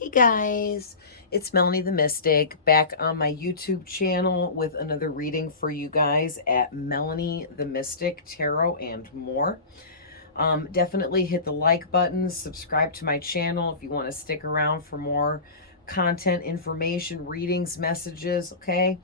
Hey guys, it's Melanie the Mystic back on my YouTube channel with another reading for you guys at Melanie the Mystic Tarot and more. Definitely hit the like button, subscribe to my channel if you want to stick around for more content, information, readings, messages, okay?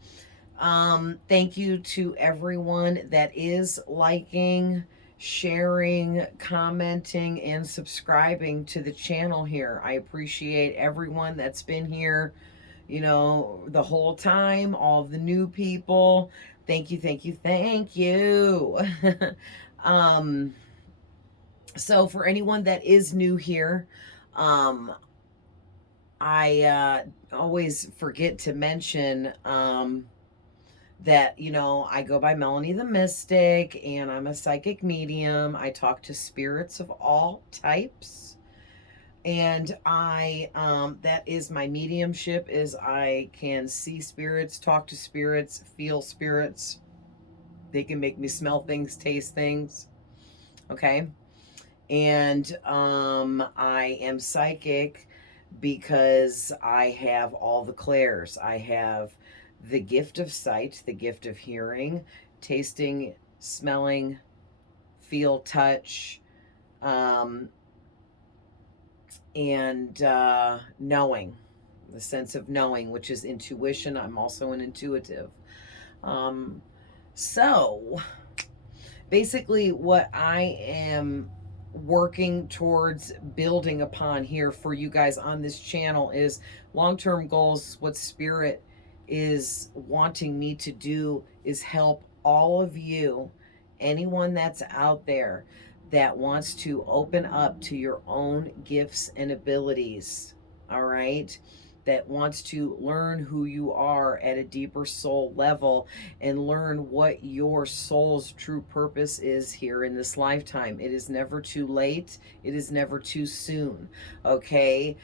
Thank you to everyone that is liking, sharing, commenting, and subscribing to the channel here. I appreciate everyone that's been here, the whole time, all of the new people. Thank you, thank you, thank you. um, so for anyone that is new here, um, I always forget to mention that, I go by Melanie the Mystic and I'm a psychic medium. I talk to spirits of all types. And that is my mediumship, is I can see spirits, talk to spirits, feel spirits. They can make me smell things, taste things. Okay. And I am psychic because I have all the clairs. I have the gift of sight, the gift of hearing, tasting, smelling, feel, touch, um, and knowing, the sense of knowing, which is intuition. I'm also an intuitive. Um, so basically, what I am working towards building upon here for you guys on this channel is long-term goals. What spirit is wanting me to do is help all of you, anyone that's out there that wants to open up to your own gifts and abilities, all right, that wants to learn who you are at a deeper soul level and learn what your soul's true purpose is here in this lifetime. It is never too late. It is never too soon. Okay.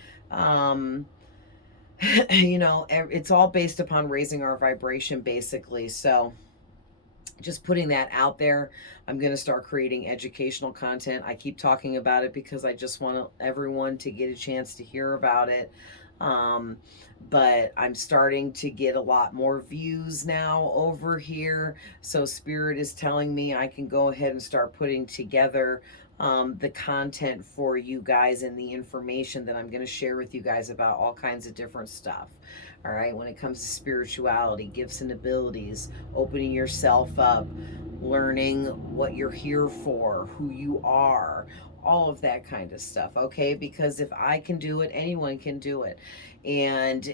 It's all based upon raising our vibration, basically. So just putting that out there. I'm going to start creating educational content. I keep talking about it because I just want everyone to get a chance to hear about it. Um, but I'm starting to get a lot more views now over here. So Spirit is telling me I can go ahead and start putting together the content for you guys and the information that I'm going to share with you guys about all kinds of different stuff. All right, when it comes to spirituality, gifts and abilities, opening yourself up, learning what you're here for, who you are, all of that kind of stuff, okay? Because if I can do it, anyone can do it. And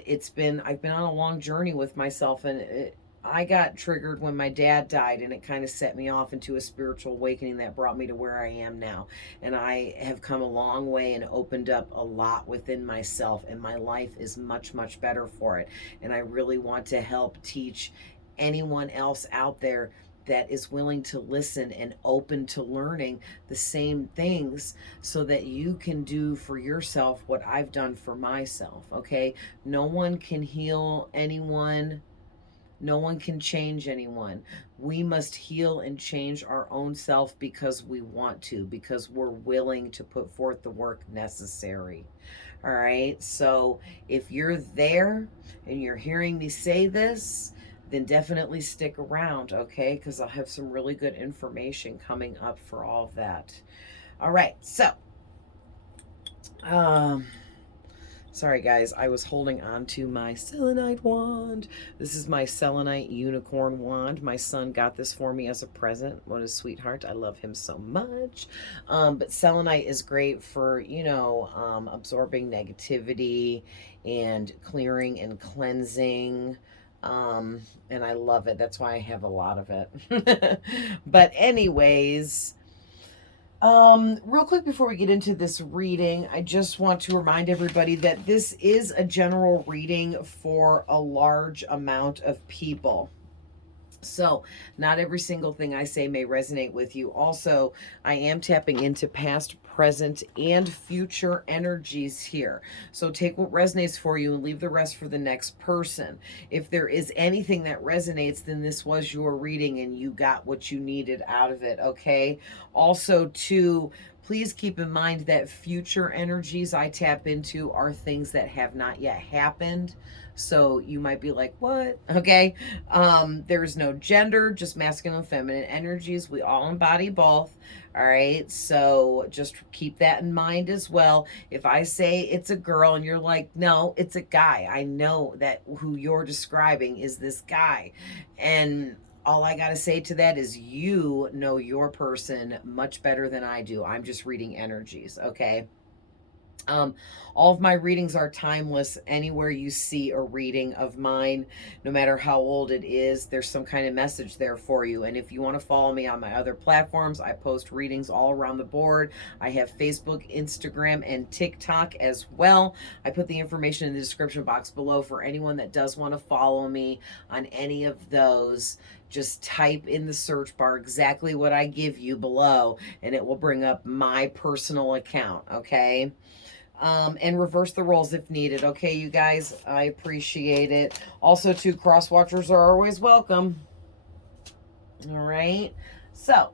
I've been on a long journey with myself, and I got triggered when my dad died, and it kind of set me off into a spiritual awakening that brought me to where I am now. And I have come a long way and opened up a lot within myself, and my life is much, much better for it. And I really want to help teach anyone else out there that is willing to listen and open to learning the same things so that you can do for yourself what I've done for myself, okay? No one can heal anyone. No one can change anyone. We must heal and change our own self because we want to, because we're willing to put forth the work necessary. All right. So if you're there and you're hearing me say this, then definitely stick around, okay? Because I'll have some really good information coming up for all of that. All right. So, um, sorry, guys, I was holding on to my selenite wand. This is my selenite unicorn wand. My son got this for me as a present. What a sweetheart. I love him so much. But selenite is great for, absorbing negativity and clearing and cleansing. And I love it. That's why I have a lot of it. But anyways, real quick before we get into this reading, I just want to remind everybody that this is a general reading for a large amount of people. So not every single thing I say may resonate with you. Also, I am tapping into past, present, and future energies here. So take what resonates for you and leave the rest for the next person. If there is anything that resonates, then this was your reading and you got what you needed out of it, okay? Also, too, Please keep in mind that future energies I tap into are things that have not yet happened. So you might be like, what? Okay. There's no gender, just masculine and feminine energies. We all embody both. All right. So just keep that in mind as well. If I say it's a girl and you're like, no, it's a guy, I know that who you're describing is this guy. And all I got to say to that is you know your person much better than I do. I'm just reading energies. Okay. All of my readings are timeless. Anywhere you see a reading of mine, no matter how old it is, there's some kind of message there for you. And if you want to follow me on my other platforms, I post readings all around the board. I have Facebook, Instagram, and TikTok as well. I put the information in the description box below for anyone that does want to follow me on any of those. Just type in the search bar exactly what I give you below, and it will bring up my personal account, okay? And reverse the roles if needed. Okay, you guys, I appreciate it. Also, too, cross watchers are always welcome. All right. So,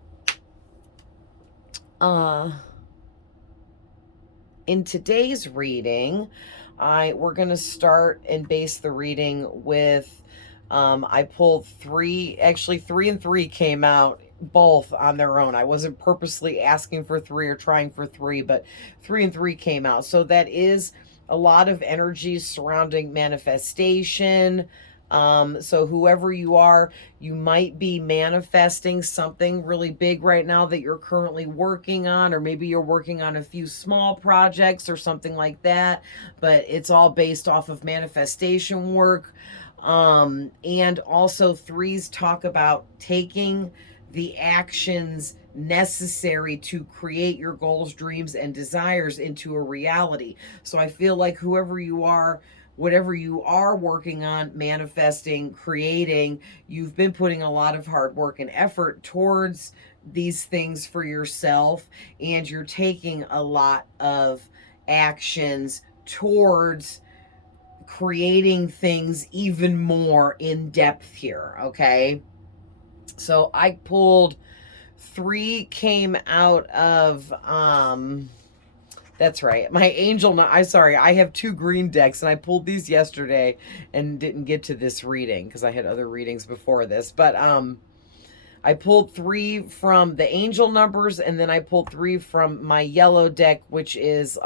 in today's reading, we're going to start and base the reading with, I pulled three, actually 3 and 3 came out both on their own. I wasn't purposely asking for 3 or trying for 3, but 3 and 3 came out. So that is a lot of energy surrounding manifestation. So whoever you are, you might be manifesting something really big right now that you're currently working on, or maybe you're working on a few small projects or something like that, but it's all based off of manifestation work. And also 3s talk about taking the actions necessary to create your goals, dreams, and desires into a reality. So I feel like whoever you are, whatever you are working on, manifesting, creating, you've been putting a lot of hard work and effort towards these things for yourself, and you're taking a lot of actions towards creating things even more in depth here, okay? So I pulled 3 came out of that's right, my angel, I have 2 green decks, and I pulled these yesterday and didn't get to this reading because I had other readings before this, but I pulled 3 from the angel numbers, and then I pulled 3 from my yellow deck, which is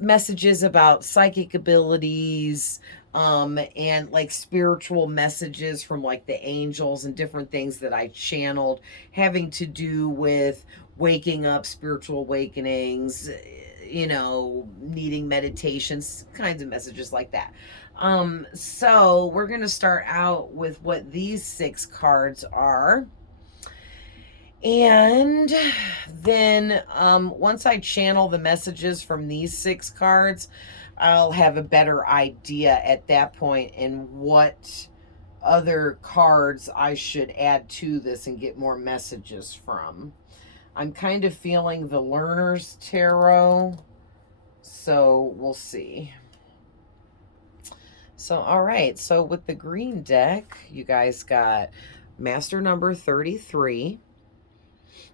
messages about psychic abilities, and like spiritual messages from like the angels and different things that I channeled having to do with waking up, spiritual awakenings, you know, needing meditations, kinds of messages like that. So we're going to start out with what these 6 cards are. And then once I channel the messages from these 6 cards, I'll have a better idea at that point in what other cards I should add to this and get more messages from. I'm kind of feeling the Learner's Tarot, so we'll see. So, all right, so with the green deck, you guys got master number 33.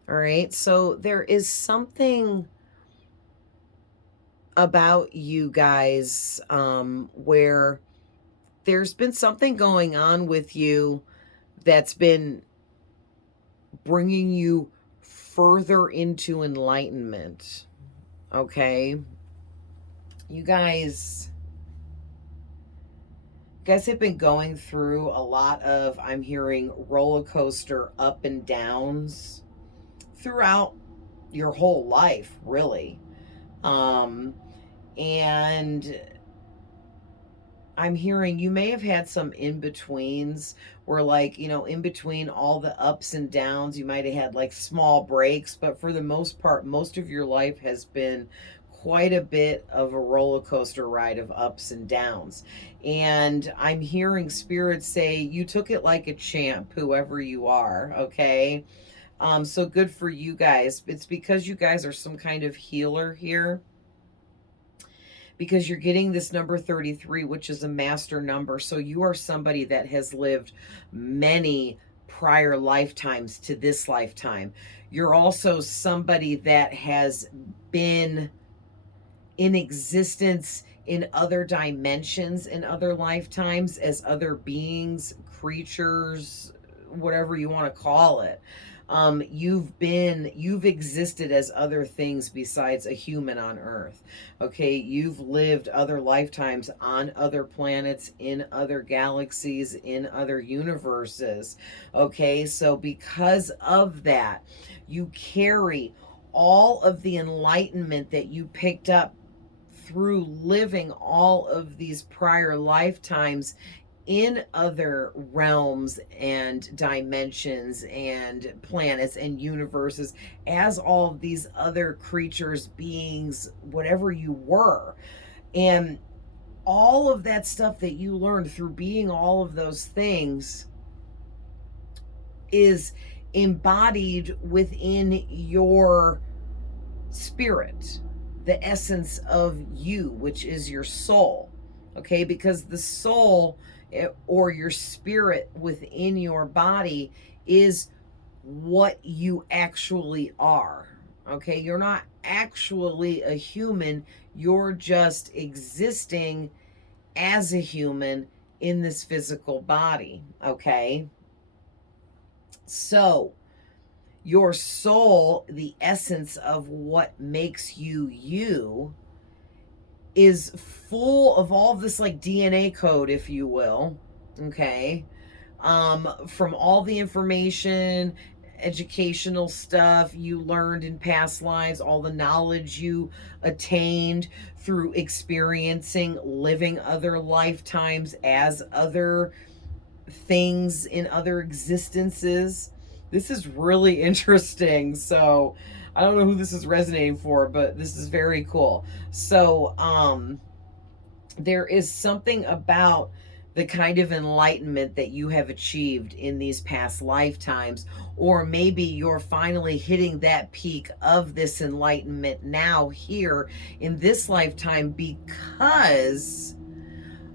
All right, so there is something about you guys where there's been something going on with you that's been bringing you further into enlightenment, okay? You guys have been going through a lot of, I'm hearing, roller coaster up and downs throughout your whole life, really. And I'm hearing you may have had some in-betweens where, like, you know, in between all the ups and downs, you might have had like small breaks, but for the most part, most of your life has been quite a bit of a roller coaster ride of ups and downs. And I'm hearing spirits say you took it like a champ, whoever you are, okay? So good for you guys. It's because you guys are some kind of healer here, because you're getting this number 33, which is a master number. So you are somebody that has lived many prior lifetimes to this lifetime. You're also somebody that has been in existence in other dimensions, in other lifetimes, as other beings, creatures, whatever you want to call it. You've existed as other things besides a human on Earth. Okay, you've lived other lifetimes on other planets, in other galaxies, in other universes. Okay, so because of that, you carry all of the enlightenment that you picked up through living all of these prior lifetimes in other realms and dimensions and planets and universes, as all of these other creatures, beings, whatever you were. And all of that stuff that you learned through being all of those things is embodied within your spirit, the essence of you, which is your soul. Okay, because the soul, or your spirit within your body, is what you actually are. Okay, you're not actually a human, you're just existing as a human in this physical body. Okay, so your soul, the essence of what makes you you, is full of all this like DNA code, if you will. Okay, from all the information, educational stuff you learned in past lives, all the knowledge you attained through experiencing, living other lifetimes as other things in other existences. This is really interesting. So I don't know who this is resonating for, but this is very cool. So there is something about the kind of enlightenment that you have achieved in these past lifetimes, or maybe you're finally hitting that peak of this enlightenment now here in this lifetime because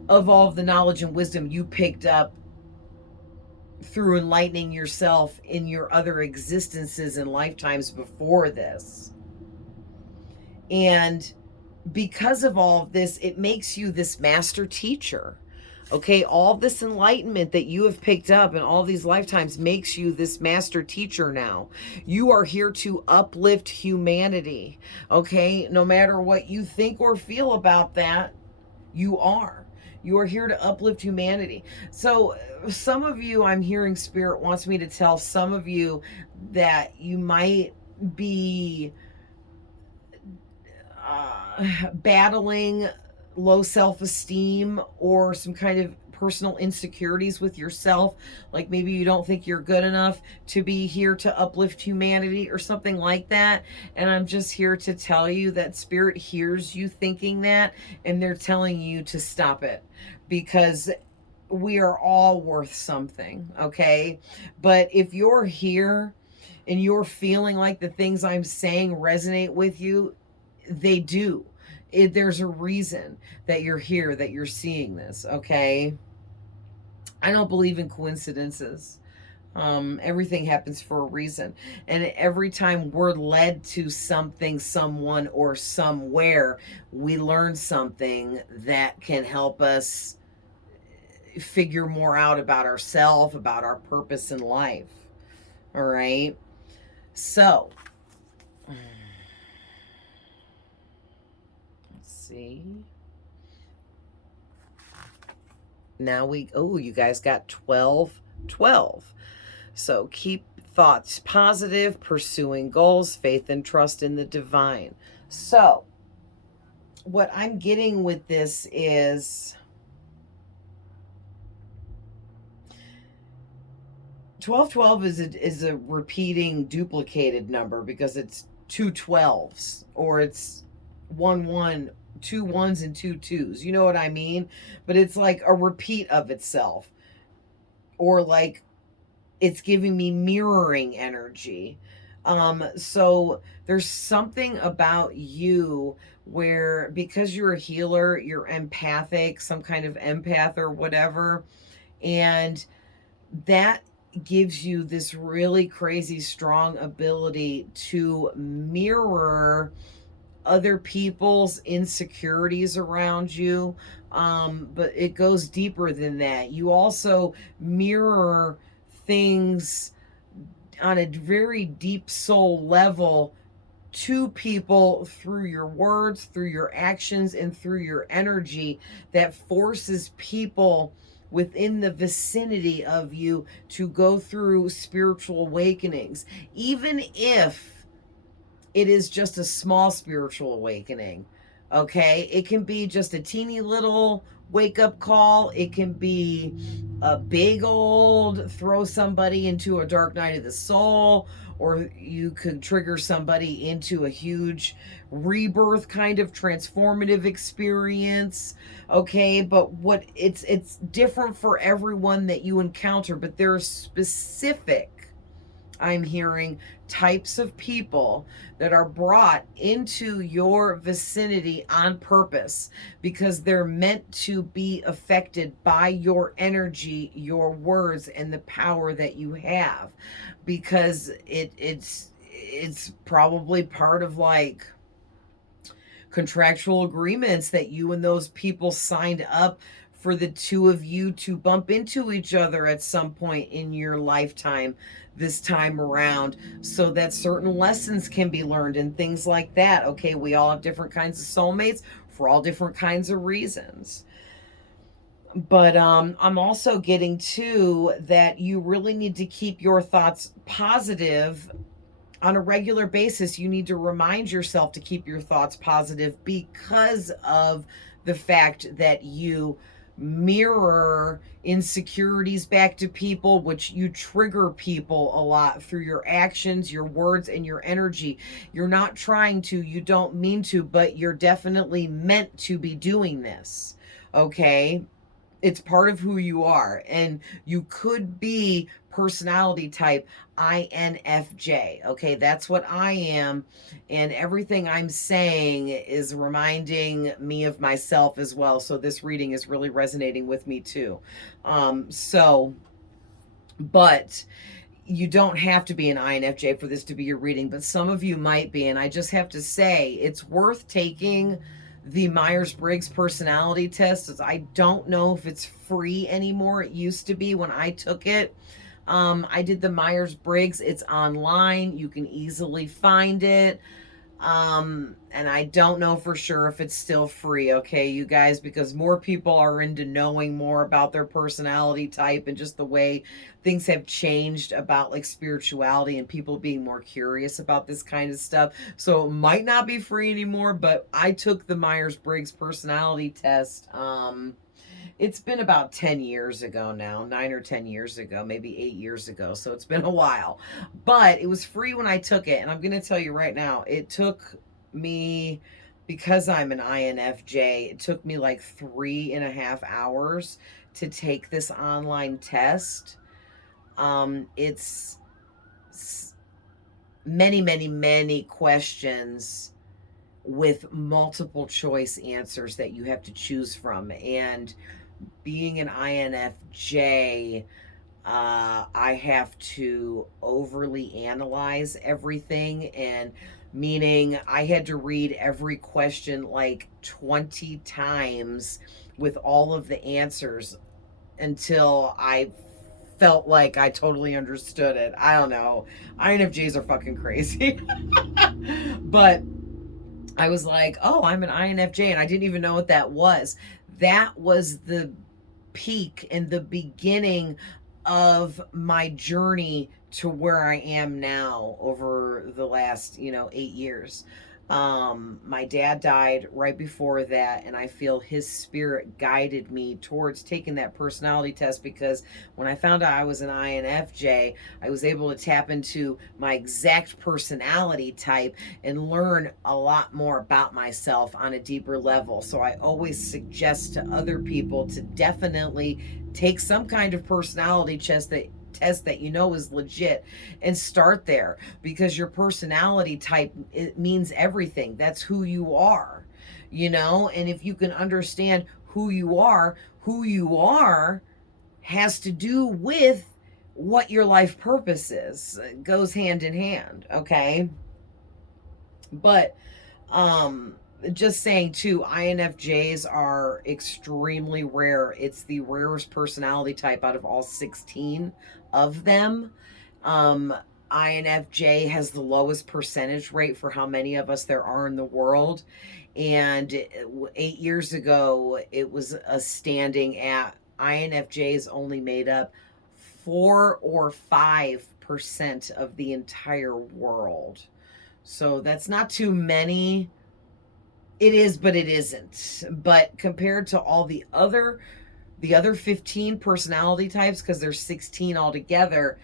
of all of the knowledge and wisdom you picked up through enlightening yourself in your other existences and lifetimes before this. And because of all of this, it makes you this master teacher. Okay, all this enlightenment that you have picked up in all these lifetimes makes you this master teacher now. You are here to uplift humanity. Okay, no matter what you think or feel about that, you are. You are here to uplift humanity. So some of you, I'm hearing Spirit wants me to tell some of you that you might be battling low self-esteem or some kind of personal insecurities with yourself, like maybe you don't think you're good enough to be here to uplift humanity or something like that. And I'm just here to tell you that Spirit hears you thinking that, and they're telling you to stop it, because we are all worth something. Okay, but if you're here and you're feeling like the things I'm saying resonate with you, they do. There's a reason that you're here, that you're seeing this. Okay, I don't believe in coincidences. Everything happens for a reason. And every time we're led to something, someone, or somewhere, we learn something that can help us figure more out about ourselves, about our purpose in life. All right. So, let's see. Now you guys got 12, 12. So keep thoughts positive, pursuing goals, faith and trust in the divine. So what I'm getting with this is 1212 is a repeating duplicated number, because it's 2 12s, or it's 1 1, 2 1s and 2 2s. You know what I mean? But it's like a repeat of itself, or like it's giving me mirroring energy. So there's something about you where, because you're a healer, you're empathic, some kind of empath or whatever, and that gives you this really crazy strong ability to mirror other people's insecurities around you. But it goes deeper than that. You also mirror things on a very deep soul level to people through your words, through your actions, and through your energy that forces people within the vicinity of you to go through spiritual awakenings, even if it is just a small spiritual awakening. Okay, it can be just a teeny little wake up call. It can be a big old throw somebody into a dark night of the soul, or you could trigger somebody into a huge rebirth kind of transformative experience. Okay, but what it's different for everyone that you encounter, but there are specific, I'm hearing, types of people that are brought into your vicinity on purpose because they're meant to be affected by your energy, your words, and the power that you have, because it's probably part of like contractual agreements that you and those people signed up for the two of you to bump into each other at some point in your lifetime this time around, so that certain lessons can be learned and things like that. Okay, we all have different kinds of soulmates for all different kinds of reasons. But I'm also getting to that you really need to keep your thoughts positive on a regular basis. You need to remind yourself to keep your thoughts positive because of the fact that you mirror insecurities back to people, which you trigger people a lot through your actions, your words, and your energy. You're not trying to, you don't mean to, but you're definitely meant to be doing this. Okay? It's part of who you are, and you could be personality type INFJ. Okay, that's what I am, and everything I'm saying is reminding me of myself as well. So this reading is really resonating with me too. But you don't have to be an INFJ for this to be your reading, but some of you might be, and I just have to say it's worth taking the Myers-Briggs personality test. I don't know if it's free anymore. It used to be when I took it. I did the Myers-Briggs. It's online. You can easily find it. And I don't know for sure if it's still free, okay, you guys, because more people are into knowing more about their personality type and just the way things have changed about like spirituality and people being more curious about this kind of stuff. So it might not be free anymore, but I took the Myers-Briggs personality test. It's been about 10 years ago now, 9 or 10 years ago, maybe 8 years ago. So it's been a while, but it was free when I took it. And I'm going to tell you right now, it took me, because I'm an INFJ, it took me like 3.5 hours to take this online test. It's many, many, many questions with multiple choice answers that you have to choose from. And being an INFJ, I have to overly analyze everything, and meaning I had to read every question like 20 times with all of the answers until I felt like I totally understood it. I don't know. INFJs are fucking crazy. But I was like, oh, I'm an INFJ, and I didn't even know what that was. That was the peak and the beginning of my journey to where I am now over the last, 8 years. My dad died right before that, and I feel his spirit guided me towards taking that personality test, because when I found out I was an INFJ, I was able to tap into my exact personality type and learn a lot more about myself on a deeper level. So I always suggest to other people to definitely take some kind of personality test that is legit, and start there, because your personality type, it means everything. That's who you are, and if you can understand who you are has to do with what your life purpose is. It goes hand in hand, okay? But just saying too, INFJs are extremely rare. It's the rarest personality type out of all 16 of them. Um, INFJ has the lowest percentage rate for how many of us there are in the world. And 8 years ago, it was a standing at INFJs only made up 4 or 5% of the entire world. So that's not too many. It is, but it isn't. But compared to all the other 15 personality types, because there's 16 altogether,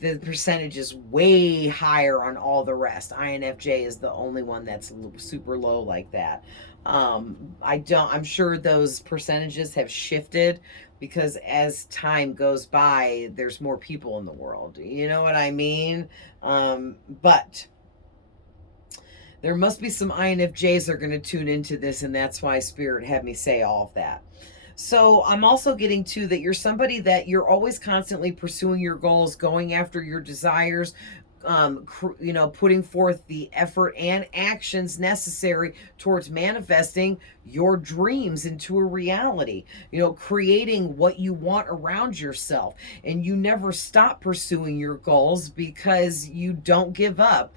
the percentage is way higher on all the rest. INFJ is the only one that's super low like that. I'm sure those percentages have shifted because as time goes by, there's more people in the world. You know what I mean? But there must be some INFJs that are going to tune into this, and that's why Spirit had me say all of that. So I'm also getting to that you're somebody that you're always constantly pursuing your goals, going after your desires, putting forth the effort and actions necessary towards manifesting your dreams into a reality, creating what you want around yourself. And you never stop pursuing your goals because you don't give up.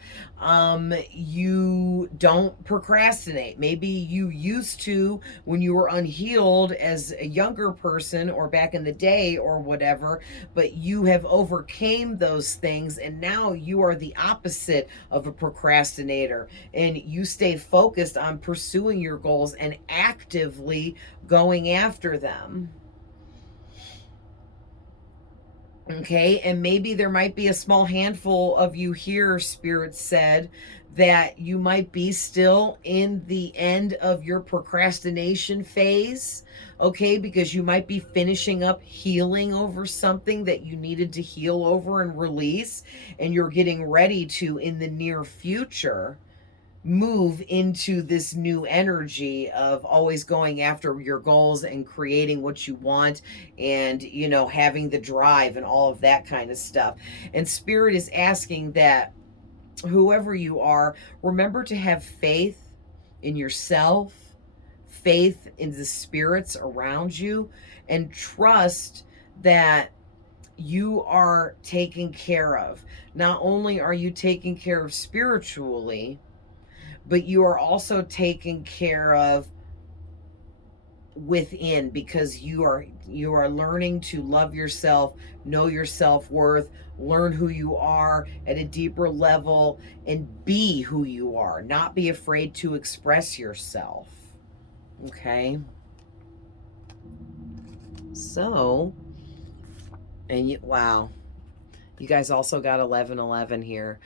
You don't procrastinate. Maybe you used to when you were unhealed as a younger person or back in the day or whatever, but you have overcame those things and now you are the opposite of a procrastinator and you stay focused on pursuing your goals and actively going after them. Okay, and maybe there might be a small handful of you here, Spirit said, that you might be still in the end of your procrastination phase, okay, because you might be finishing up healing over something that you needed to heal over and release, and you're getting ready to, in the near future, move into this new energy of always going after your goals and creating what you want and having the drive and all of that kind of stuff. And Spirit is asking that whoever you are, remember to have faith in yourself, faith in the spirits around you, and trust that you are taken care of. Not only are you taken care of spiritually, but you are also taken care of within, because you are learning to love yourself, know your self-worth, learn who you are at a deeper level, and be who you are, not be afraid to express yourself. Okay, so, and wow, you guys also got 1111 here.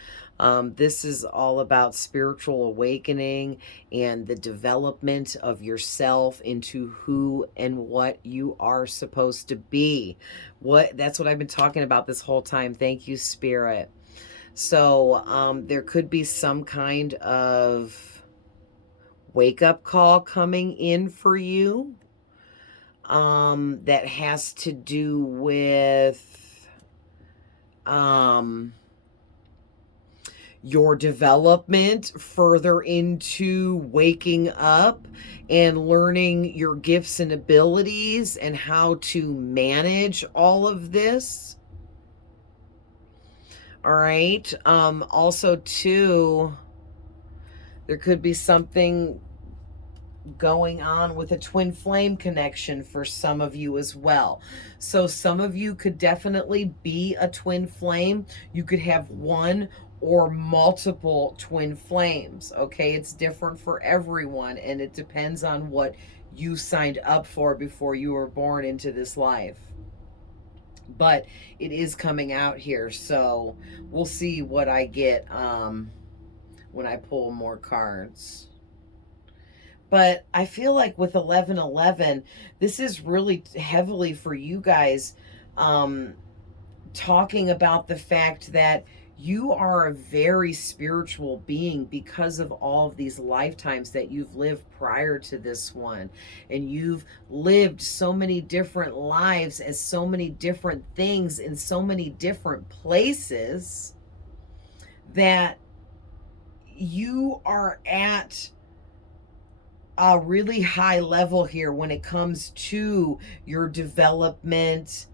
This is all about spiritual awakening and the development of yourself into who and what you are supposed to be. That's what I've been talking about this whole time. Thank you, Spirit. So there could be some kind of wake-up call coming in for you that has to do with your development further into waking up and learning your gifts and abilities and how to manage all of this. All right. Also too, there could be something going on with a twin flame connection for some of you as well. So some of you could definitely be a twin flame. You could have one or multiple twin flames. Okay, it's different for everyone and it depends on what you signed up for before you were born into this life. But it is coming out here, so we'll see what I get when I pull more cards. But I feel like with 1111, this is really heavily for you guys talking about the fact that You are a very spiritual being because of all of these lifetimes that you've lived prior to this one. And you've lived so many different lives as so many different things in so many different places that you are at a really high level here when it comes to your development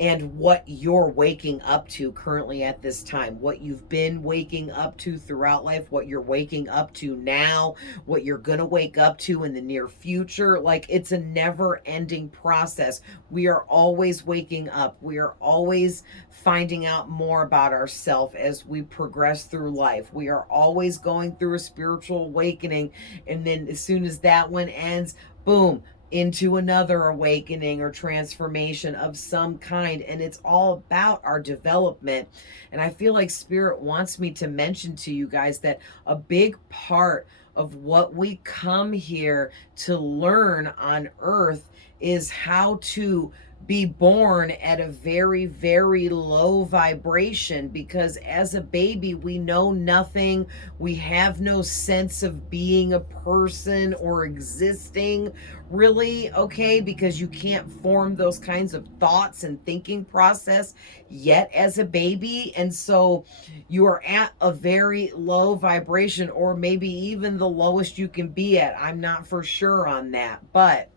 and what you're waking up to currently at this time, what you've been waking up to throughout life, what you're waking up to now, what you're going to wake up to in the near future. Like, it's a never ending process. We are always waking up. We are always finding out more about ourselves as we progress through life. We are always going through a spiritual awakening. And then as soon as that one ends, boom, into another awakening or transformation of some kind. And it's all about our development. And I feel like Spirit wants me to mention to you guys that a big part of what we come here to learn on earth is how to be born at a very, very low vibration, because as a baby, we know nothing. We have no sense of being a person or existing, really, okay, because you can't form those kinds of thoughts and thinking process yet as a baby. And so you are at a very low vibration, or maybe even the lowest you can be at. I'm not for sure on that, but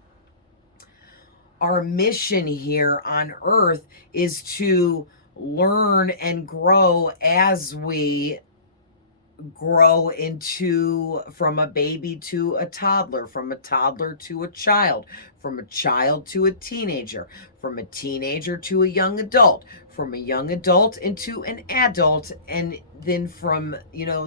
our mission here on earth is to learn and grow as we grow into, from a baby to a toddler, from a toddler to a child, from a child to a teenager, from a teenager to a young adult, from a young adult into an adult. And then from,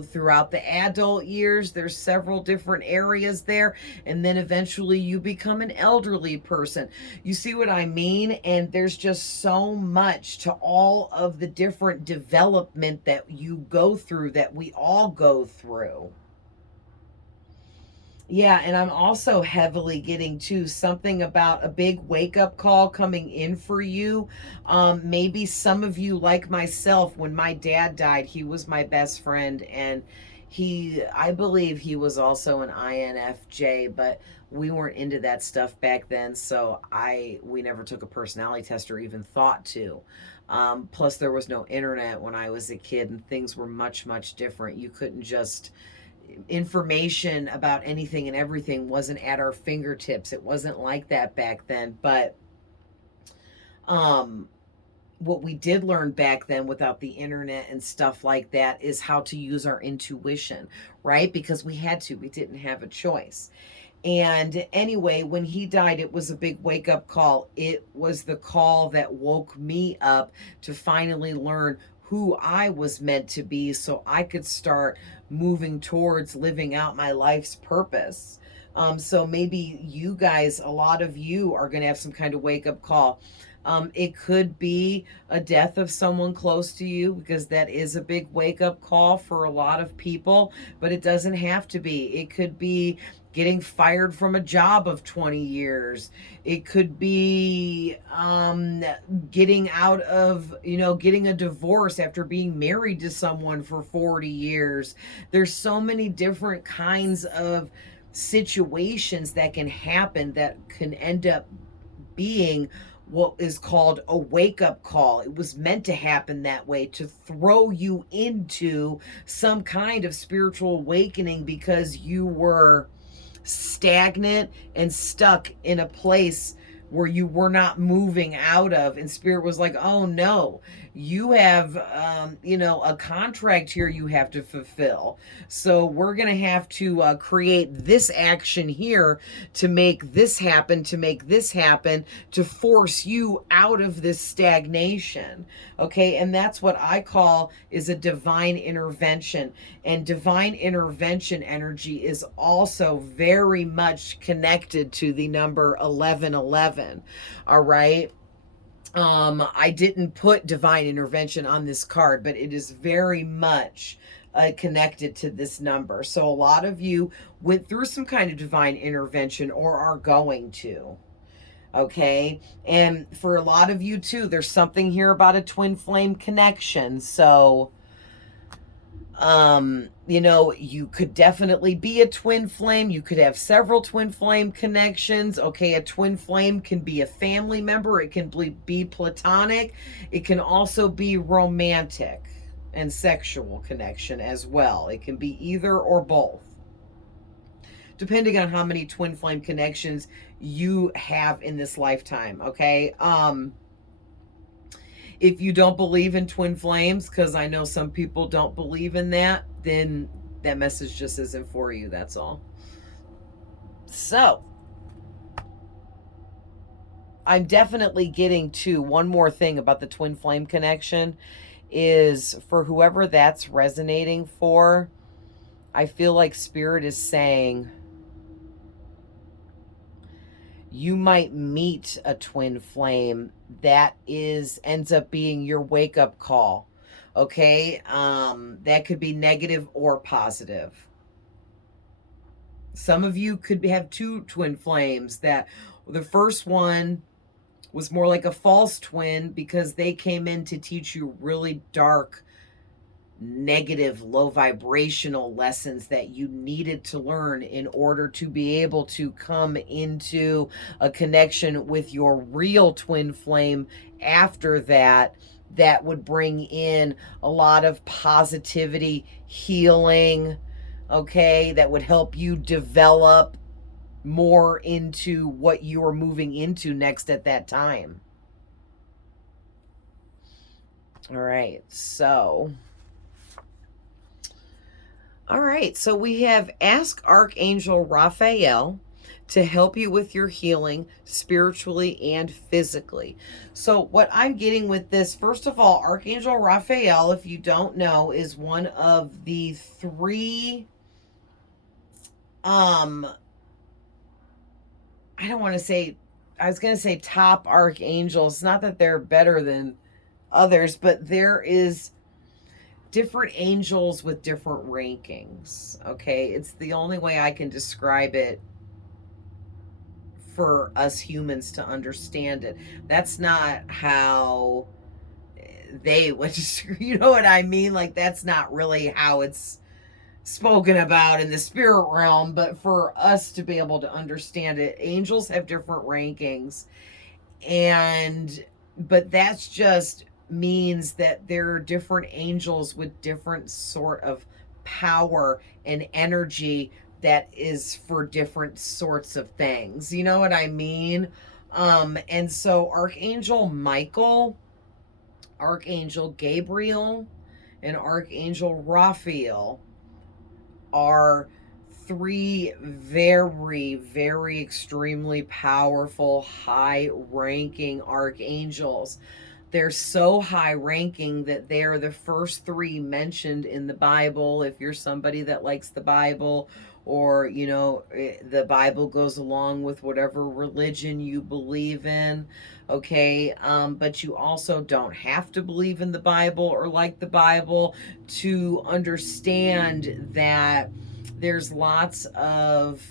throughout the adult years, there's several different areas there. And then eventually you become an elderly person. You see what I mean? And there's just so much to all of the different development that you go through, that we all go through. Yeah, and I'm also heavily getting to something about a big wake up call coming in for you. Maybe some of you, like myself, when my dad died, he was my best friend, and I believe he was also an INFJ, but we weren't into that stuff back then, so we never took a personality test or even thought to. Plus, there was no internet when I was a kid, and things were much, much different. You couldn't just information about anything and everything wasn't at our fingertips. It wasn't like that back then. But what we did learn back then without the internet and stuff like that is how to use our intuition, right? Because we had to, we didn't have a choice. And anyway, when he died, it was a big wake up call. It was the call that woke me up to finally learn who I was meant to be, so I could start moving towards living out my life's purpose. So maybe you guys, a lot of you are going to have some kind of wake up call. It could be a death of someone close to you, because that is a big wake up call for a lot of people, but it doesn't have to be. It could be getting fired from a job of 20 years. It could be getting out of, getting a divorce after being married to someone for 40 years. There's so many different kinds of situations that can happen that can end up being what is called a wake-up call. It was meant to happen that way, to throw you into some kind of spiritual awakening, because you were stagnant and stuck in a place where you were not moving out of, and Spirit was like, oh no, you have a contract here you have to fulfill, so we're gonna have to create this action here to make this happen, to force you out of this stagnation. Okay, and that's what I call is a divine intervention. And divine intervention energy is also very much connected to the number 1111. All right. I didn't put divine intervention on this card, but it is very much connected to this number. So a lot of you went through some kind of divine intervention or are going to. Okay. And for a lot of you too, there's something here about a twin flame connection. So, you know, you could definitely be a twin flame. You could have several twin flame connections. Okay. A twin flame can be a family member. It can be platonic. It can also be romantic and sexual connection as well. It can be either or both, depending on how many twin flame connections you have in this lifetime. Okay. If you don't believe in twin flames, because I know some people don't believe in that, then that message just isn't for you. That's all. So I'm definitely getting to one more thing about the twin flame connection is for whoever that's resonating for. I feel like Spirit is saying you might meet a twin flame that ends up being your wake up call. Okay. That could be negative or positive. Some of you could have two twin flames that the first one was more like a false twin because they came in to teach you really dark, negative, low vibrational lessons that you needed to learn in order to be able to come into a connection with your real twin flame after that. That would bring in a lot of positivity, healing, okay, that would help you develop more into what you are moving into next at that time. All right, so we have Ask Archangel Raphael to help you with your healing spiritually and physically. So what I'm getting with this, first of all, Archangel Raphael, if you don't know, is one of the three I don't want to say, I was going to say top archangels. Not that they're better than others, but there is different angels with different rankings. Okay. It's the only way I can describe it for us humans to understand it. That's not how they would, you know what I mean? Like, that's not really how it's spoken about in the spirit realm, but for us to be able to understand it, angels have different rankings. And but that's just means that there are different angels with different sort of power and energy that is for different sorts of things, you know what I mean? And so Archangel Michael, Archangel Gabriel, and Archangel Raphael are three very, very extremely powerful, high ranking archangels. They're so high ranking that they are the first three mentioned in the Bible. If you're somebody that likes the Bible, or, you know, the Bible goes along with whatever religion you believe in. Okay. But you also don't have to believe in the Bible or like the Bible to understand that there's lots of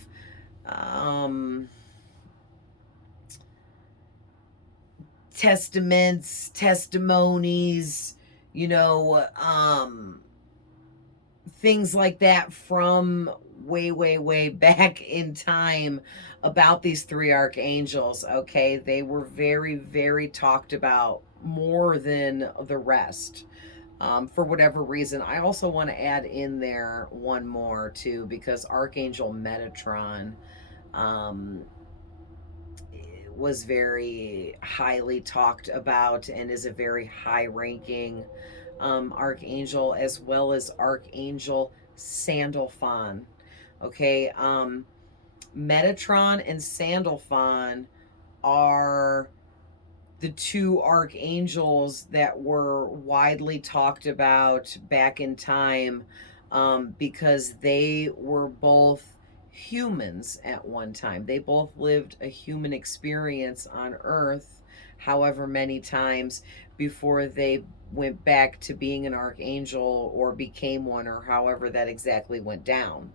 testaments, testimonies, you know, things like that from way, way, way back in time about these three archangels. Okay. They were very, very talked about more than the rest. For whatever reason. I also want to add in there one more too, because Archangel Metatron was very highly talked about and is a very high ranking archangel, as well as Archangel Sandalphon. Okay. Metatron and Sandalphon are the two archangels that were widely talked about back in time, because they were both humans at one time. They both lived a human experience on Earth, however many times, before they went back to being an archangel or became one, or however that exactly went down.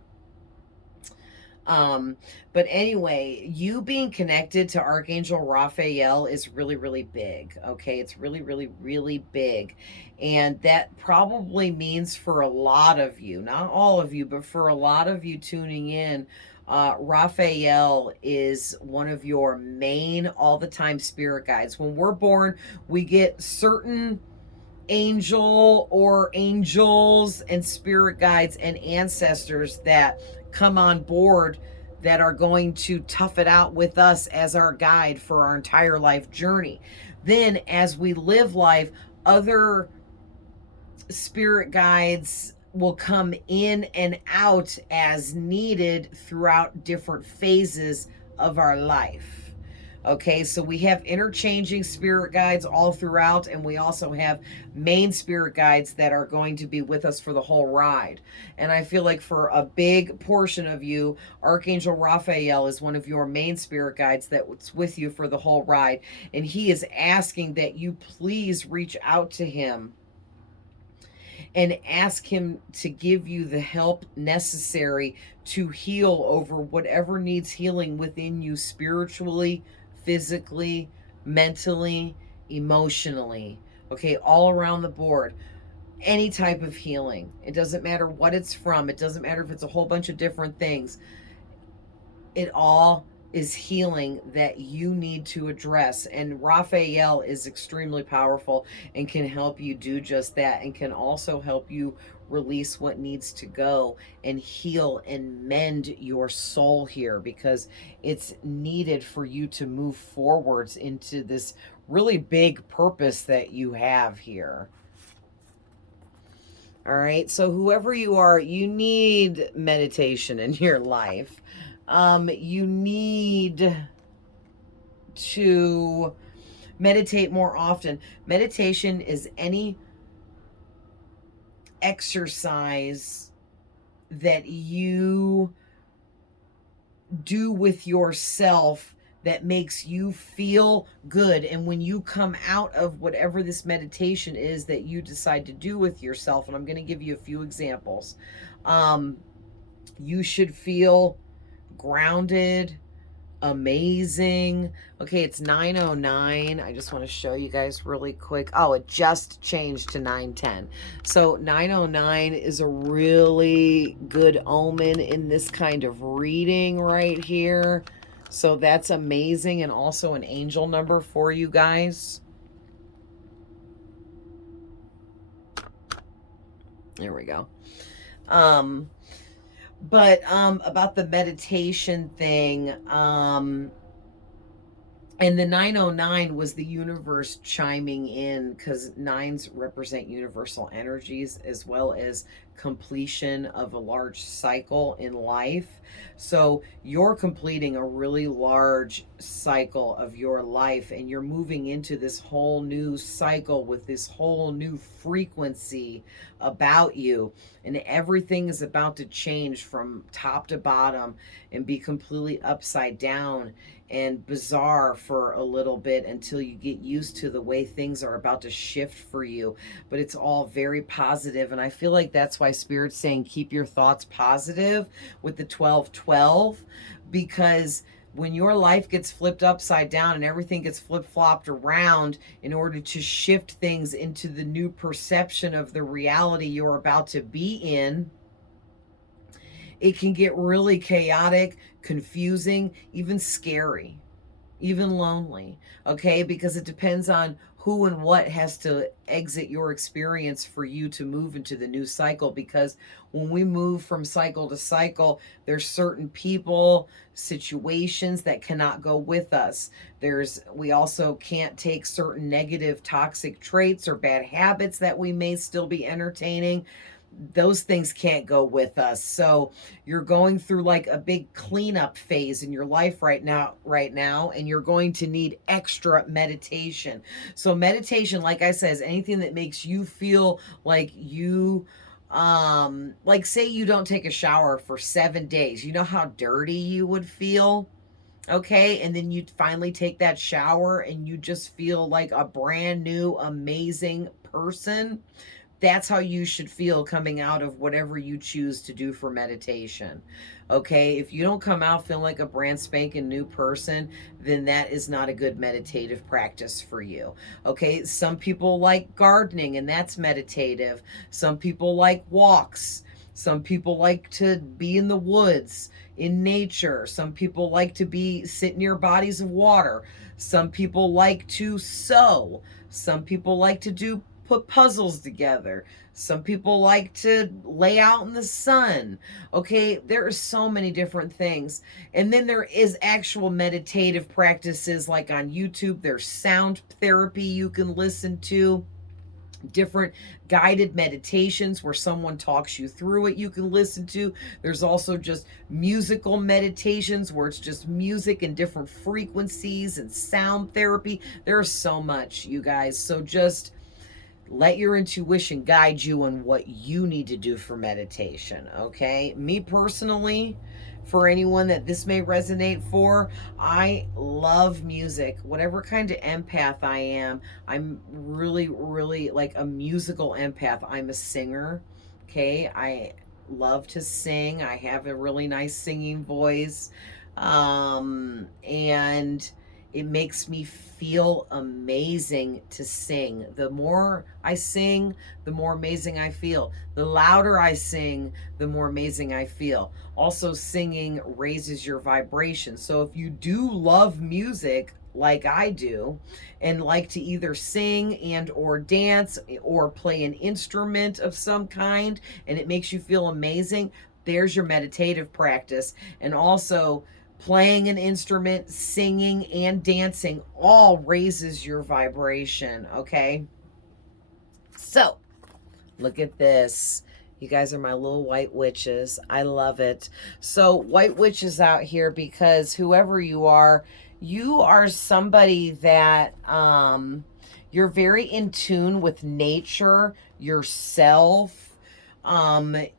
Um, but anyway, you being connected to Archangel Raphael is really, really big. Okay. It's really, really, really big. And that probably means for a lot of you, not all of you, but for a lot of you tuning in, Raphael is one of your main all the time spirit guides. When we're born, we get certain angel or angels and spirit guides and ancestors that come on board that are going to tough it out with us as our guide for our entire life journey. Then as we live life, other spirit guides will come in and out as needed throughout different phases of our life. Okay, so we have interchanging spirit guides all throughout, and we also have main spirit guides that are going to be with us for the whole ride. And I feel like for a big portion of you, Archangel Raphael is one of your main spirit guides that's with you for the whole ride. And he is asking that you please reach out to him and ask him to give you the help necessary to heal over whatever needs healing within you spiritually, physically, mentally, emotionally. Okay, all around the board. Any type of healing. It doesn't matter what it's from. It doesn't matter if it's a whole bunch of different things. It all is healing that you need to address. And Raphael is extremely powerful and can help you do just that, and can also help you release what needs to go and heal and mend your soul here, because it's needed for you to move forwards into this really big purpose that you have here. All right, so whoever you are, you need meditation in your life. You need to meditate more often. Meditation is any exercise that you do with yourself that makes you feel good. And when you come out of whatever this meditation is that you decide to do with yourself, and I'm going to give you a few examples, you should feel grounded, amazing. Okay, it's 9:09. I just want to show you guys really quick. Oh, it just changed to 9:10. So 9:09 is a really good omen in this kind of reading right here. So that's amazing, and also an angel number for you guys. There we go. But about the meditation thing, and the 909 was the universe chiming in, because nines represent universal energies as well as completion of a large cycle in life. So you're completing a really large cycle of your life, and you're moving into this whole new cycle with this whole new frequency about you, and everything is about to change from top to bottom and be completely upside down and bizarre for a little bit until you get used to the way things are about to shift for you. But it's all very positive, and I feel like that's why Spirit's saying keep your thoughts positive with the 12-12, because when your life gets flipped upside down and everything gets flip-flopped around in order to shift things into the new perception of the reality you're about to be in, it can get really chaotic, confusing, even scary, even lonely, okay? Because it depends on who and what has to exit your experience for you to move into the new cycle. Because when we move from cycle to cycle, there's certain people, situations that cannot go with us. We also can't take certain negative, toxic traits or bad habits that we may still be entertaining. Those things can't go with us. So you're going through like a big cleanup phase in your life right now, and you're going to need extra meditation. So meditation, like I said, is anything that makes you feel like you, like say you don't take a shower for 7 days. You know how dirty you would feel? Okay, and then you finally take that shower and you just feel like a brand new, amazing person. That's how you should feel coming out of whatever you choose to do for meditation. Okay, if you don't come out feeling like a brand spanking new person, then that is not a good meditative practice for you. Okay, some people like gardening and that's meditative. Some people like walks. Some people like to be in the woods, in nature. Some people like to sit near bodies of water. Some people like to sew. Some people like to put puzzles together. Some people like to lay out in the sun. Okay, there are so many different things. And then there is actual meditative practices like on YouTube. There's sound therapy you can listen to, different guided meditations where someone talks you through it you can listen to. There's also just musical meditations where it's just music and different frequencies and sound therapy. There's so much, you guys. So just let your intuition guide you on what you need to do for meditation, okay? Me personally, for anyone that this may resonate for, I love music. Whatever kind of empath I am, I'm really, really like a musical empath. I'm a singer, okay? I love to sing. I have a really nice singing voice. And it makes me feel amazing to sing. The more I sing, the more amazing I feel. The louder I sing, the more amazing I feel. Also, singing raises your vibration. So if you do love music like I do and like to either sing and or dance or play an instrument of some kind and it makes you feel amazing, there's your meditative practice. And also, playing an instrument, singing, and dancing all raises your vibration, okay? So, look at this. You guys are my little white witches. I love it. So, white witches out here because whoever you are somebody that you're very in tune with nature, yourself.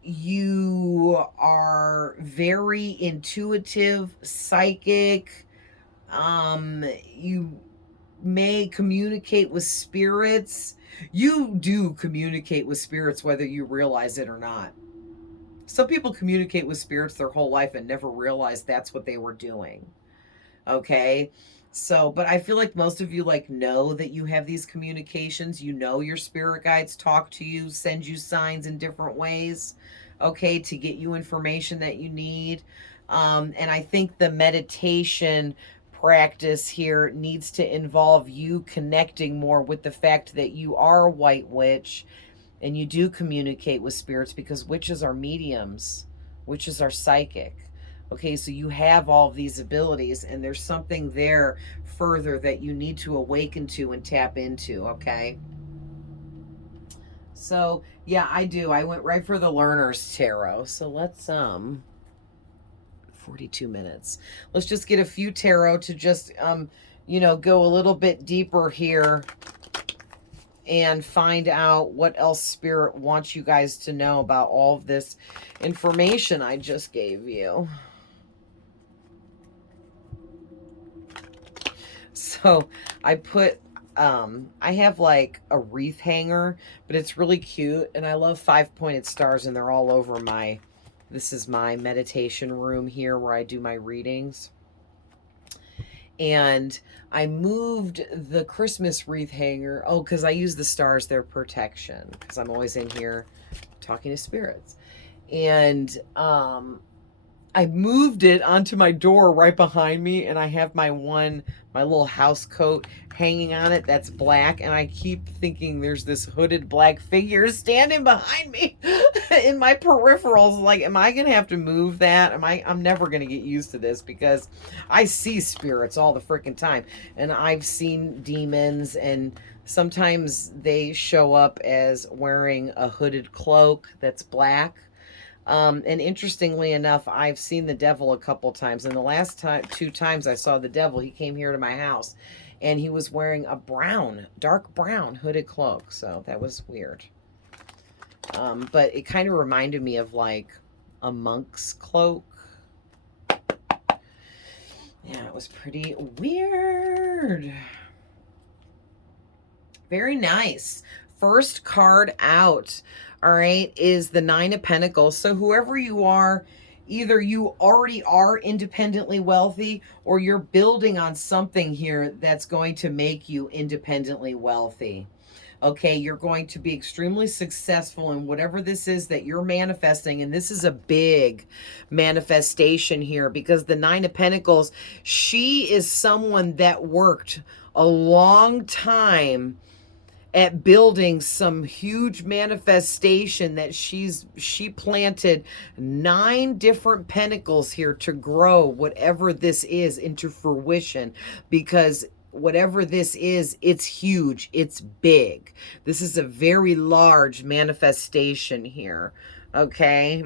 You are very intuitive, psychic. You may communicate with spirits. You do communicate with spirits whether you realize it or not. Some people communicate with spirits their whole life and never realize that's what they were doing. Okay? So, but I feel like most of you like know that you have these communications. You know your spirit guides talk to you, send you signs in different ways, okay, to get you information that you need. And I think the meditation practice here needs to involve you connecting more with the fact that you are a white witch and you do communicate with spirits because witches are mediums, witches are psychic. Okay, so you have all of these abilities and there's something there further that you need to awaken to and tap into, okay? So, yeah, I do. I went right for the Learner's Tarot. So let's 42 minutes. Let's just get a few tarot to just you know, go a little bit deeper here and find out what else Spirit wants you guys to know about all of this information I just gave you. So I put, I have like a wreath hanger, but it's really cute. And I love 5-pointed stars and they're all over this is my meditation room here where I do my readings. And I moved the Christmas wreath hanger. Oh, because I use the stars, their protection, because I'm always in here talking to spirits. And I moved it onto my door right behind me, and I have my little house coat hanging on it that's black, and I keep thinking there's this hooded black figure standing behind me in my peripherals. Like, am I gonna have to move that? I'm never gonna get used to this because I see spirits all the freaking time, and I've seen demons, and sometimes they show up as wearing a hooded cloak that's black. And interestingly enough, I've seen the devil a couple times. And the last 2 times I saw the devil, he came here to my house. And he was wearing a dark brown hooded cloak. So that was weird. But it kind of reminded me of like a monk's cloak. Yeah, it was pretty weird. Very nice. first card out, all right, is the Nine of Pentacles. So whoever you are, either you already are independently wealthy or you're building on something here that's going to make you independently wealthy. Okay, you're going to be extremely successful in whatever this is that you're manifesting. And this is a big manifestation here because the Nine of Pentacles, she is someone that worked a long time at building some huge manifestation that she planted 9 different pentacles here to grow whatever this is into fruition, because whatever this is, it's huge, it's big. This is a very large manifestation here, okay?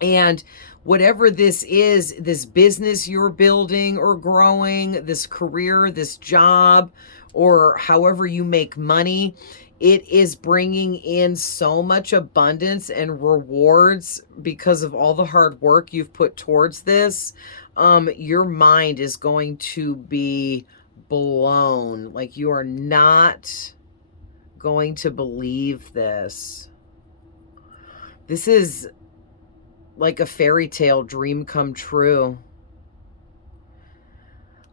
And whatever this is, this business you're building or growing, this career, this job, or however you make money, it is bringing in so much abundance and rewards because of all the hard work you've put towards this. Your mind is going to be blown. Like, you are not going to believe this. This is like a fairy tale dream come true.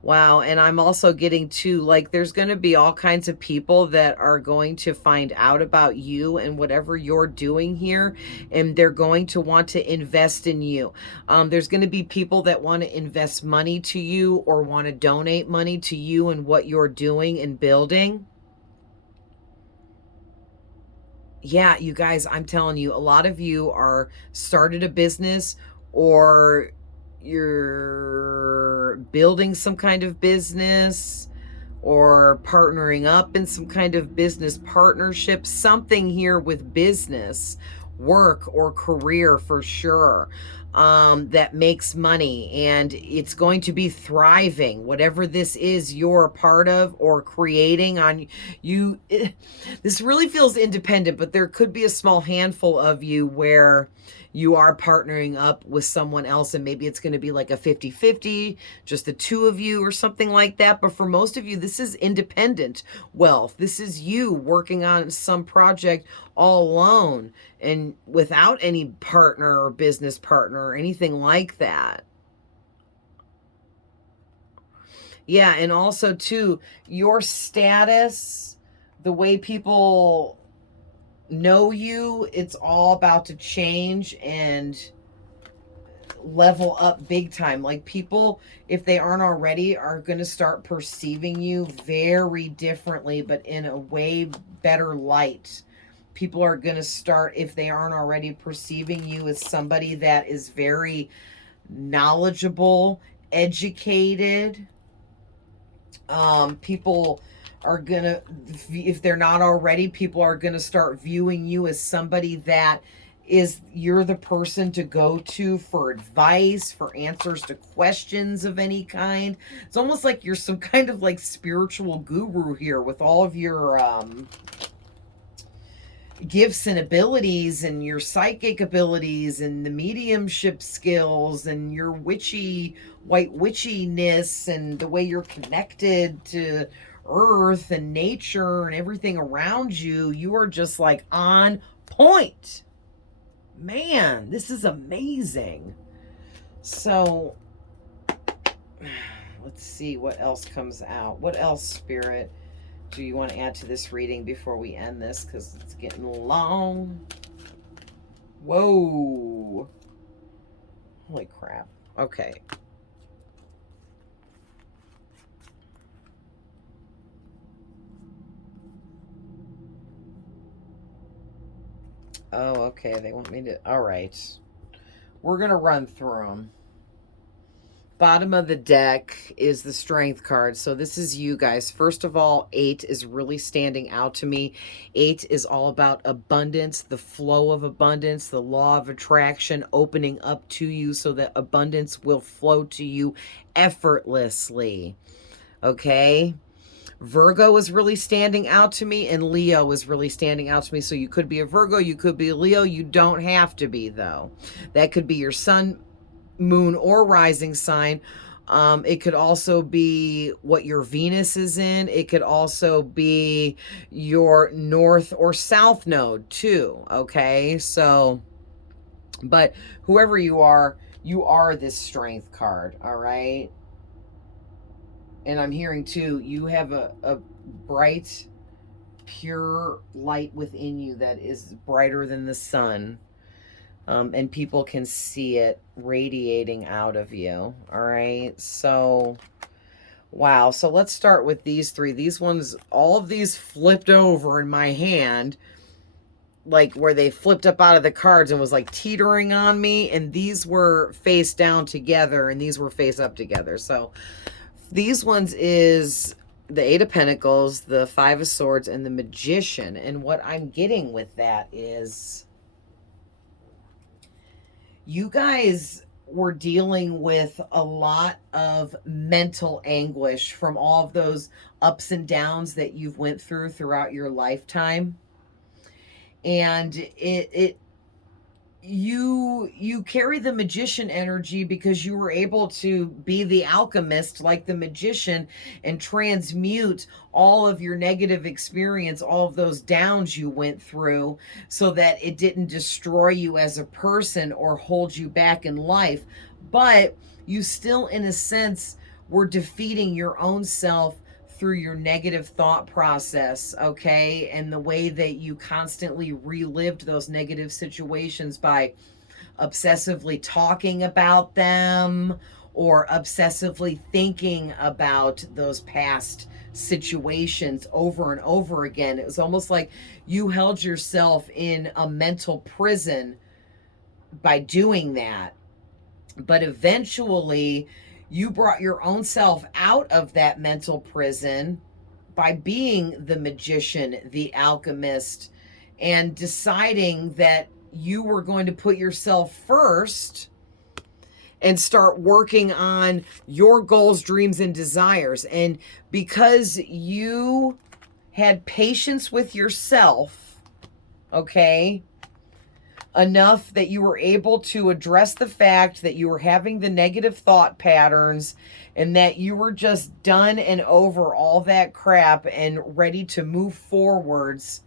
Wow. And I'm also getting to, like, there's going to be all kinds of people that are going to find out about you and whatever you're doing here, and they're going to want to invest in you. There's going to be people that want to invest money to you or want to donate money to you and what you're doing and building. Yeah, you guys, I'm telling you, a lot of you are started a business, or you're building some kind of business, or partnering up in some kind of business partnership, something here with business, work, or career for sure, that makes money, and it's going to be thriving, whatever this is you're a part of or creating on you. This really feels independent, but there could be a small handful of you where you are partnering up with someone else, and maybe it's going to be like a 50-50, just the two of you or something like that. But for most of you, this is independent wealth. This is you working on some project all alone and without any partner or business partner or anything like that. Yeah, and also too, your status, the way people know you, it's all about to change and level up big time. Like, people, if they aren't already, are going to start perceiving you very differently, but in a way better light. People are going to start, if they aren't already, perceiving you as somebody that is very knowledgeable, educated. People are gonna, if they're not already, people are gonna start viewing you as somebody that you're the person to go to for advice, for answers to questions of any kind. It's almost like you're some kind of like spiritual guru here with all of your gifts and abilities, and your psychic abilities, and the mediumship skills, and your white witchiness, and the way you're connected to earth and nature and everything around you. You are just like on point. Man, this is amazing. So let's see what else comes out. What else, Spirit, do you want to add to this reading before we end this? Because it's getting long. Whoa. Holy crap. Okay. Oh, okay. They want me to... All right. We're going to run through them. Bottom of the deck is the Strength card. So this is you guys. First of all, 8 is really standing out to me. 8 is all about abundance, the flow of abundance, the law of attraction opening up to you so that abundance will flow to you effortlessly. Okay? Virgo is really standing out to me, and Leo is really standing out to me. So you could be a Virgo, you could be a Leo. You don't have to be, though. That could be your sun, moon, or rising sign. It could also be what your Venus is in. It could also be your north or south node too. Okay. So, but whoever you are this strength card. All right. And I'm hearing too, you have a bright, pure light within you that is brighter than the sun. And people can see it radiating out of you. All right. So, wow. So let's start with these three. These ones, all of these flipped over in my hand, like where they flipped up out of the cards and was like teetering on me. And these were face down together and these were face up together. So these ones is the Eight of Pentacles, the Five of Swords, and the Magician. And what I'm getting with that is you guys were dealing with a lot of mental anguish from all of those ups and downs that you've went through throughout your lifetime. And you carry the Magician energy because you were able to be the alchemist like the Magician and transmute all of your negative experience, all of those downs you went through, so that it didn't destroy you as a person or hold you back in life. But you still, in a sense, were defeating your own self through your negative thought process, okay? And the way that you constantly relived those negative situations by obsessively talking about them or obsessively thinking about those past situations over and over again. It was almost like you held yourself in a mental prison by doing that. But eventually, you brought your own self out of that mental prison by being the Magician, the alchemist, and deciding that you were going to put yourself first and start working on your goals, dreams, and desires. And because you had patience with yourself, okay, enough that you were able to address the fact that you were having the negative thought patterns and that you were just done and over all that crap and ready to move forwards,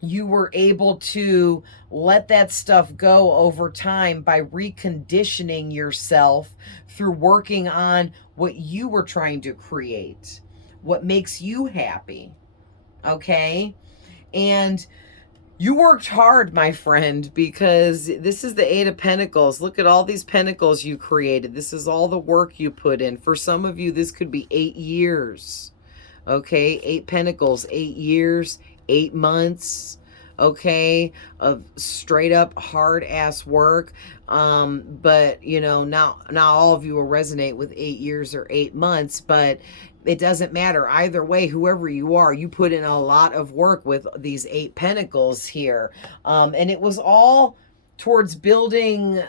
you were able to let that stuff go over time by reconditioning yourself through working on what you were trying to create, what makes you happy, okay? And you worked hard, my friend, because this is the Eight of Pentacles. Look at all these pentacles you created. This is all the work you put in. For some of you, this could be 8 years. Okay, 8 pentacles, 8 years, 8 months, okay, of straight up hard ass work. But you know, not all of you will resonate with 8 years or 8 months, but it doesn't matter. Either way, whoever you are, you put in a lot of work with these 8 pentacles here. And it was all towards building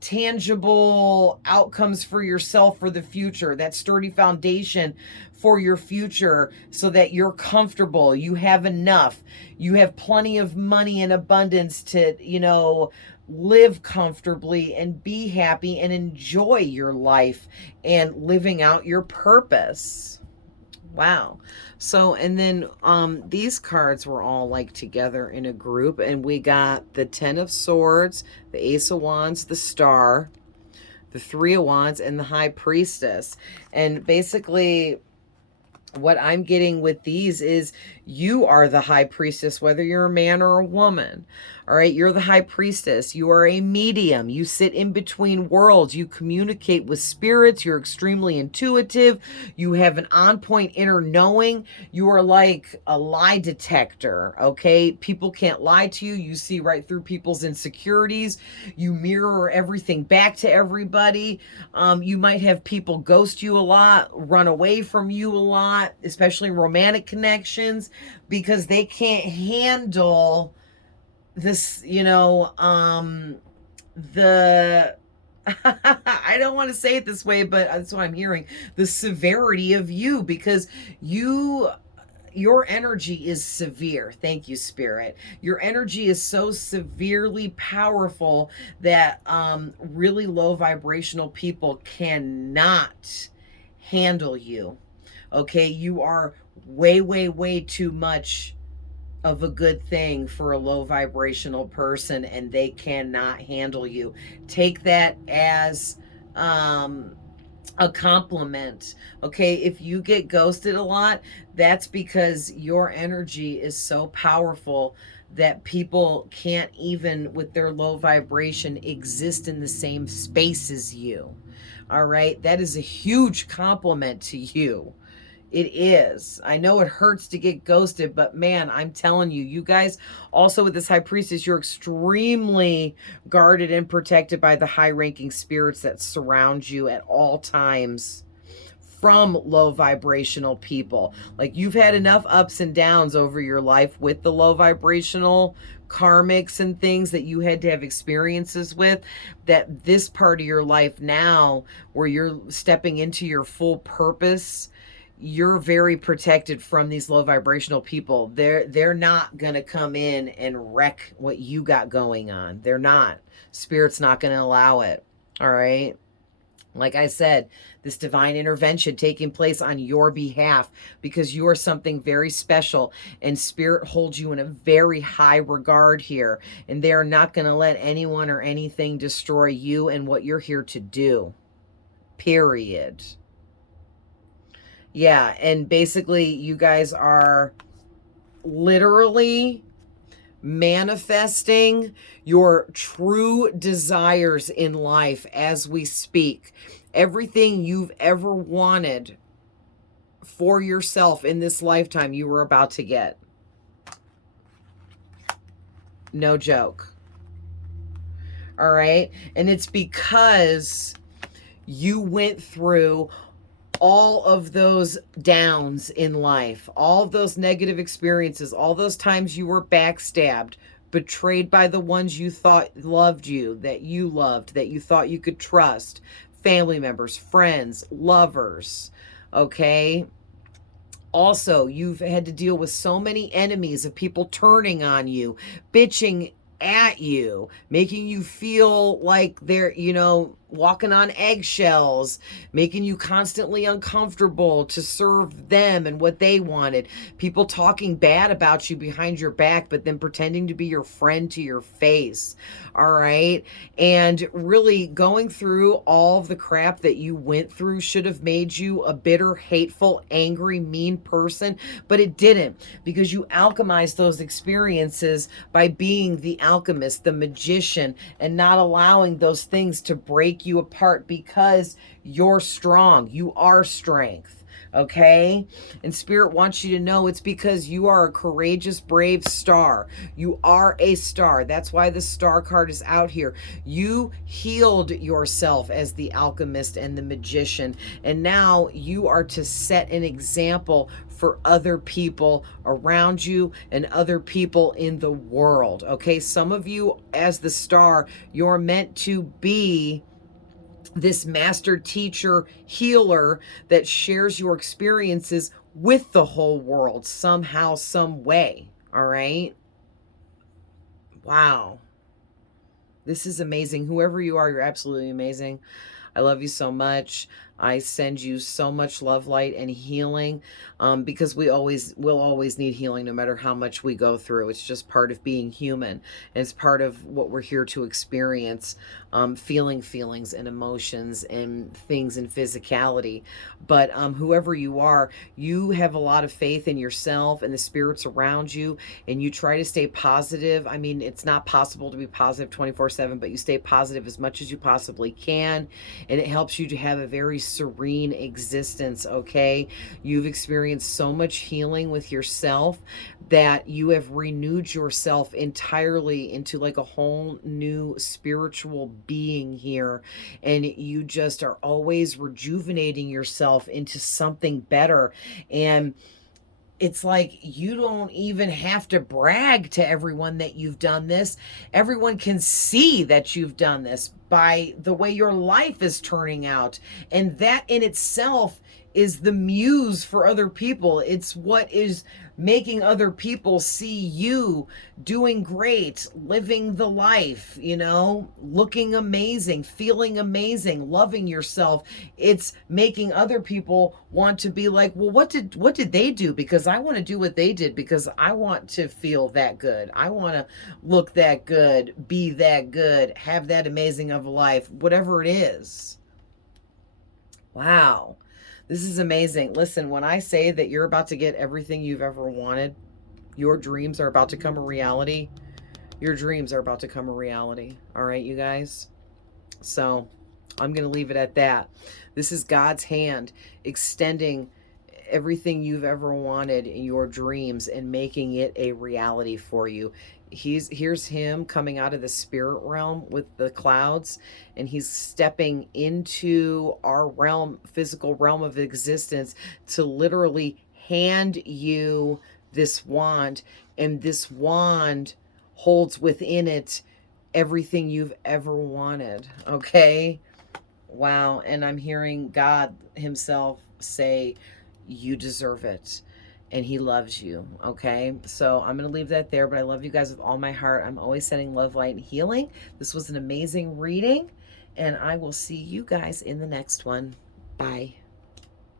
tangible outcomes for yourself for the future, that sturdy foundation for your future, so that you're comfortable, you have enough, you have plenty of money in abundance to, you know, live comfortably and be happy and enjoy your life and living out your purpose. Wow. So, and then these cards were all like together in a group, and we got the 10 of Swords, the Ace of Wands, the Star, the 3 of Wands, and the High Priestess. And basically what I'm getting with these is you are the High Priestess, whether you're a man or a woman. All right, you're the High Priestess. You are a medium. You sit in between worlds. You communicate with spirits. You're extremely intuitive. You have an on-point inner knowing. You are like a lie detector, okay? People can't lie to you. You see right through people's insecurities. You mirror everything back to everybody. You might have people ghost you a lot, run away from you a lot, especially romantic connections, because they can't handle this, you know, the I don't want to say it this way, but that's what I'm hearing, the severity of you, because you your energy is severe. Thank you, Spirit. Your energy is so severely powerful that really low vibrational people cannot handle you. Okay, you are way, way, way too much of a good thing for a low vibrational person, and they cannot handle you. Take that as a compliment. Okay, if you get ghosted a lot, that's because your energy is so powerful that people can't, even with their low vibration, exist in the same space as you. All right, that is a huge compliment to you. It is. I know it hurts to get ghosted, but man, I'm telling you, you guys, also with this high priestess, you're extremely guarded and protected by the high ranking spirits that surround you at all times from low vibrational people. Like, you've had enough ups and downs over your life with the low vibrational karmics and things that you had to have experiences with, that this part of your life now, where you're stepping into your full purpose, you're very protected from these low vibrational people. They're not going to come in and wreck what you got going on. They're not. Spirit's not going to allow it. All right. Like I said, this divine intervention taking place on your behalf, because you are something very special, and Spirit holds you in a very high regard here, and they are not going to let anyone or anything destroy you and what you're here to do. Period. Yeah, and basically you guys are literally manifesting your true desires in life as we speak. Everything you've ever wanted for yourself in this lifetime, you were about to get. No joke. All right? And it's because you went through all of those downs in life, all of those negative experiences, all those times you were backstabbed, betrayed by the ones you thought loved you, that you loved, that you thought you could trust, family members, friends, lovers, okay? Also, you've had to deal with so many enemies of people turning on you, bitching at you, making you feel like they're, walking on eggshells, making you constantly uncomfortable to serve them and what they wanted. People talking bad about you behind your back, but then pretending to be your friend to your face. All right. And really going through all of the crap that you went through should have made you a bitter, hateful, angry, mean person, but it didn't, because you alchemized those experiences by being the alchemist, the magician, and not allowing those things to break you apart, because you're strong. You are strength. Okay? And Spirit wants you to know it's because you are a courageous, brave star. You are a star. That's why the star card is out here. You healed yourself as the alchemist and the magician, and now you are to set an example for other people around you and other people in the world. Okay? Some of you, as the star, you're meant to be this master teacher healer that shares your experiences with the whole world somehow, some way. All right. Wow. This is amazing. Whoever you are, you're absolutely amazing. I love you so much. I send you so much love, light, and healing, because will always need healing no matter how much we go through. It's just part of being human. And it's part of what we're here to experience, feeling feelings and emotions and things and physicality. But whoever you are, you have a lot of faith in yourself and the spirits around you, and you try to stay positive. I mean, it's not possible to be positive 24/7, but you stay positive as much as you possibly can, and it helps you to have a very serene existence. Okay, you've experienced so much healing with yourself that you have renewed yourself entirely into like a whole new spiritual being here, and you just are always rejuvenating yourself into something better. And it's like you don't even have to brag to everyone that you've done this. Everyone can see that you've done this by the way your life is turning out. And that in itself is the muse for other people. It's what is making other people see you doing great, living the life, you know, looking amazing, feeling amazing, loving yourself. It's making other people want to be like, well, what did they do? Because I want to do what they did, because I want to feel that good. I want to look that good, be that good, have that amazing of a life, whatever it is. Wow. This is amazing. Listen, when I say that you're about to get everything you've ever wanted, your dreams are about to come a reality. Your dreams are about to come a reality. All right, you guys? So I'm going to leave it at that. This is God's hand extending everything you've ever wanted in your dreams and making it a reality for you. Here's him coming out of the spirit realm with the clouds, and he's stepping into our realm, physical realm of existence, to literally hand you this wand, and this wand holds within it everything you've ever wanted. Okay? Wow. And I'm hearing God himself say, you deserve it, and he loves you. Okay, so I'm gonna leave that there, but I love you guys with all my heart. I'm always sending love, light, and healing. This was an amazing reading, and I will see you guys in the next one. Bye.